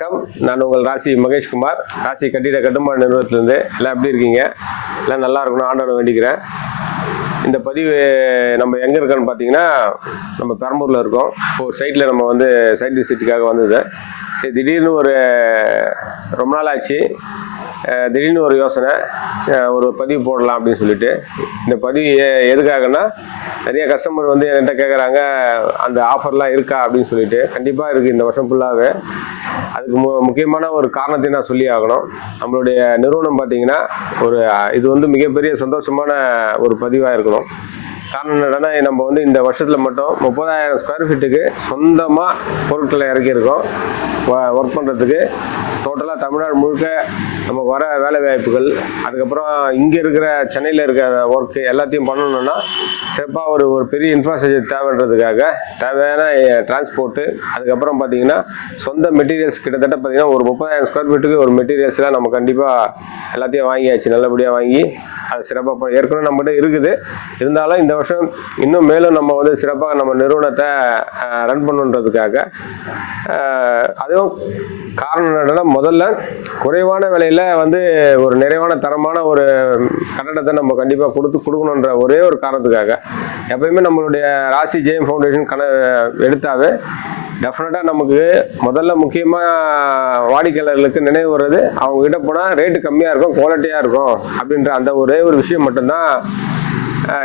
வணக்கம். நான் உங்கள் ராசி மகேஷ்குமார், ராசி கட்டிட கட்டுமான நிறுவனத்திலேருந்து. எல்லாம் எப்படி இருக்கீங்க? எல்லாம் நல்லா இருக்கணும், ஆண்டவனை வேண்டிக்கிறேன். இந்த பதிவு நம்ம எங்கே இருக்கோன்னு பார்த்தீங்கன்னா, நம்ம பெரம்பூரில் இருக்கோம். ஒரு சைட்டில் நம்ம வந்து சைட் விசிட்டுக்காக வந்தது. சரி, திடீர்னு ரொம்ப நாள் ஆச்சு, திடீர்னு ஒரு யோசனை, ஒரு பதிவு போடலாம் அப்படின்னு சொல்லிட்டு. இந்த பதிவு எதுக்காகன்னா, நிறைய கஸ்டமர் வந்து என்கிட்ட கேட்குறாங்க, அந்த ஆஃபர்லாம் இருக்கா அப்படின்னு சொல்லிட்டு. கண்டிப்பாக இருக்குது, இந்த வருஷம் ஃபுல்லாகவே. அதுக்கு முக்கியமான ஒரு காரணத்தை நான் சொல்லி ஆகணும். நம்மளுடைய நிறுவனம் பார்த்திங்கன்னா, இது வந்து மிகப்பெரிய சந்தோஷமான ஒரு பதிவாக இருக்கணும். காரணம் என்னன்னா, நம்ம வந்து இந்த வருஷத்தில் மட்டும் 30,000 ஸ்கொயர் ஃபீட்டுக்கு சொந்தமாக பொருட்களை இறக்கியிருக்கோம் ஒர்க் பண்ணுறதுக்கு. டோட்டலாக தமிழ்நாடு முழுக்க நமக்கு வர வேலை வாய்ப்புகள், அதுக்கப்புறம் இங்கே இருக்கிற சென்னையில் இருக்கிற ஒர்க்கு எல்லாத்தையும் பண்ணணுன்னா சிறப்பாக ஒரு பெரிய இன்ஃப்ராஸ்ட்ரக்சர் தேவைன்றதுக்காக தேவையான டிரான்ஸ்போர்ட்டு, அதுக்கப்புறம் பார்த்திங்கன்னா சொந்த மெட்டீரியல்ஸ் கிட்டத்தட்ட பார்த்திங்கன்னா ஒரு 30,000 ஸ்கொயர் ஃபீட்டுக்கு ஒரு மெட்டீரியல்ஸ்லாம் நம்ம கண்டிப்பாக எல்லாத்தையும் வாங்கியாச்சு. நல்லபடியாக வாங்கி அது சிறப்பாக ஏற்கனவே நம்மகிட்ட இருக்குது. இருந்தாலும் இந்த வருஷம் இன்னும் மேலும் நம்ம வந்து சிறப்பாக நம்ம நிறுவனத்தை ரன் பண்ணுன்றதுக்காக. அதுவும் காரணம் என்னன்னா, முதல்ல குறைவான விலையில் வந்து ஒரு நிறைவான தரமான ஒரு கட்டடத்தை நம்ம கண்டிப்பாக கொடுக்கணுன்ற ஒரே ஒரு காரணத்துக்காக. எப்பயுமே நம்மளுடைய ராசி ஜெயம் ஃபவுண்டேஷன் எடுத்தாவே டெஃபினட்டாக நமக்கு முதல்ல முக்கியமாக வாடிக்கையாளர்களுக்கு நினைவு வர்றது, அவங்ககிட்ட போனால் ரேட்டு கம்மியாக இருக்கும், குவாலிட்டியாக இருக்கும் அப்படின்ற அந்த ஒரே ஒரு விஷயம் மட்டும்தான்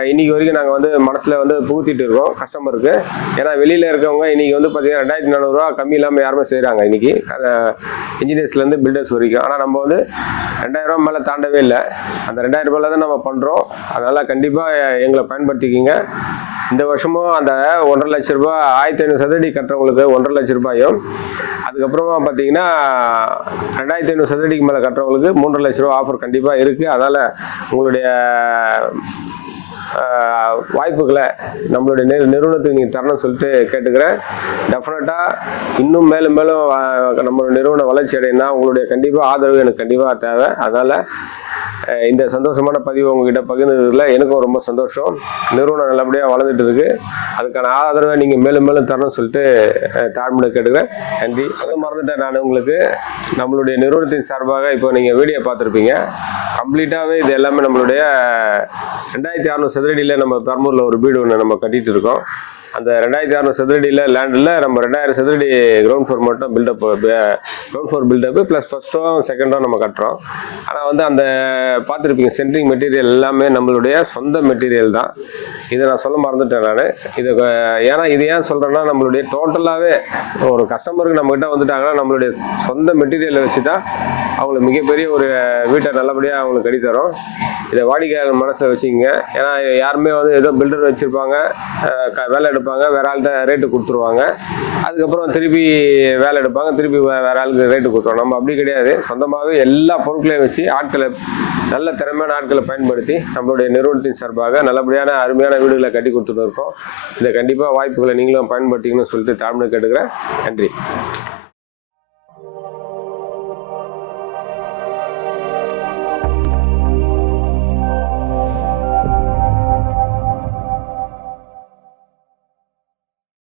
இன்றைக்கி வரைக்கும் நாங்கள் வந்து மனசில் வந்து புகுத்திட்டு இருக்கோம் கஸ்டமருக்கு. ஏன்னா வெளியில் இருக்கவங்க இன்றைக்கி வந்து பார்த்திங்கன்னா 2,400 கம்மி இல்லாமல் யாருமே செய்கிறாங்க இன்றைக்கி, இன்ஜினியர்ஸ்லேருந்து பில்டர்ஸ் வரைக்கும். ஆனால் நம்ம வந்து 2,000 மேலே தாண்டவே இல்லை. அந்த 2,000 ரூபாயில் தான் நம்ம பண்ணுறோம். அதனால் கண்டிப்பாக எங்களை பயன்படுத்திக்கிங்க. இந்த வருஷமும் அந்த 1,50,000 ரூபா 1,500 சதுரடி கட்டுறவங்களுக்கு 1,50,000 ரூபாயும், அதுக்கப்புறமா பார்த்தீங்கன்னா 2,500 சதுரடிக்கு மேலே கட்டுறவங்களுக்கு 3,00,000 ரூபா ஆஃபர் கண்டிப்பாக இருக்குது. அதனால் உங்களுடைய வாய்ப்புகளை நம்மளுடைய நிறுவனத்துக்கு நீங்கள் தரணும்னு சொல்லிட்டு கேட்டுக்கிறேன். டெஃபினட்டாக இன்னும் மேலும் மேலும் நம்மளுடைய நிறுவன வளர்ச்சி அடையினா உங்களுடைய கண்டிப்பாக ஆதரவு எனக்கு கண்டிப்பாக தேவை. அதனால் இந்த சந்தோஷமான பதிவு உங்ககிட்ட பகிர்ந்ததில் எனக்கும் ரொம்ப சந்தோஷம். நிறுவனம் நல்லபடியாக வளர்ந்துட்டு இருக்கு. அதுக்கான ஆதரவை நீங்கள் மேலும் மேலும் தரணும்னு சொல்லிட்டு தாழ்மையை கேட்டுக்கிறேன். நன்றி. அதை மறந்துட்டேன் நான் உங்களுக்கு. நம்மளுடைய நிறுவனத்தின் சார்பாக இப்போ நீங்கள் வீடியோ பார்த்துருப்பீங்க. கம்ப்ளீட்டாகவே இது எல்லாமே நம்மளுடைய 2,600 சதுரடியில் நம்ம பெரம்பூரில் ஒரு வீடு ஒன்று நம்ம கட்டிகிட்டு இருக்கோம். அந்த 2,600 சதுரடியில் லேண்டில் நம்ம 2,000 சதுரடி கிரவுண்ட் ஃப்ளோர் மட்டும் கிரவுண்ட் ஃப்ளோர் பில்டப்பு ப்ளஸ் ஃபஸ்ட்டும் செகண்டும் நம்ம கட்டுறோம். ஆனால் வந்து அந்த பார்த்துருப்பீங்க, சென்ட்ரிங் மெட்டீரியல் எல்லாமே நம்மளுடைய சொந்த மெட்டீரியல் தான். இதை நான் சொல்ல மறந்துட்டேன் நான். ஏன்னா இது ஏன் சொல்கிறேன்னா, நம்மளுடைய டோட்டலாகவே ஒரு கஸ்டமருக்கு நம்மகிட்ட வந்துட்டாங்கன்னா நம்மளுடைய சொந்த மெட்டீரியலை வச்சு தான் அவங்களுக்கு மிகப்பெரிய ஒரு வீட்டை நல்லபடியாக அவங்களுக்கு கட்டித்தரோம். இதை வாடிக்கையாளர் மனசில் வச்சுக்கிங்க. ஏன்னா யாருமே வந்து ஏதோ பில்டர் வச்சுருப்பாங்க, வேலை எடுப்பாங்க, வேற ஆள்கிட்ட ரேட்டு கொடுத்துருவாங்க, அதுக்கப்புறம் திருப்பி வேலை எடுப்பாங்க, திருப்பி வேற ஆளுக்கு ரேட்டு கொடுத்துருவோம். நம்ம அப்படி கிடையாது. சொந்தமாகவே எல்லா பொருட்களையும் வச்சு நல்ல திறமையான ஆட்களை பயன்படுத்தி நம்மளுடைய நிறுவனத்தின் சார்பாக நல்லபடியான அருமையான வீடுகளை கட்டி கொடுத்துட்டு இருக்கோம். இதை கண்டிப்பாக வாய்ப்புகளை நீங்களும் பயன்படுத்திக்கணும்னு சொல்லிட்டு தாழ்மை கேட்டுக்கிறேன். நன்றி.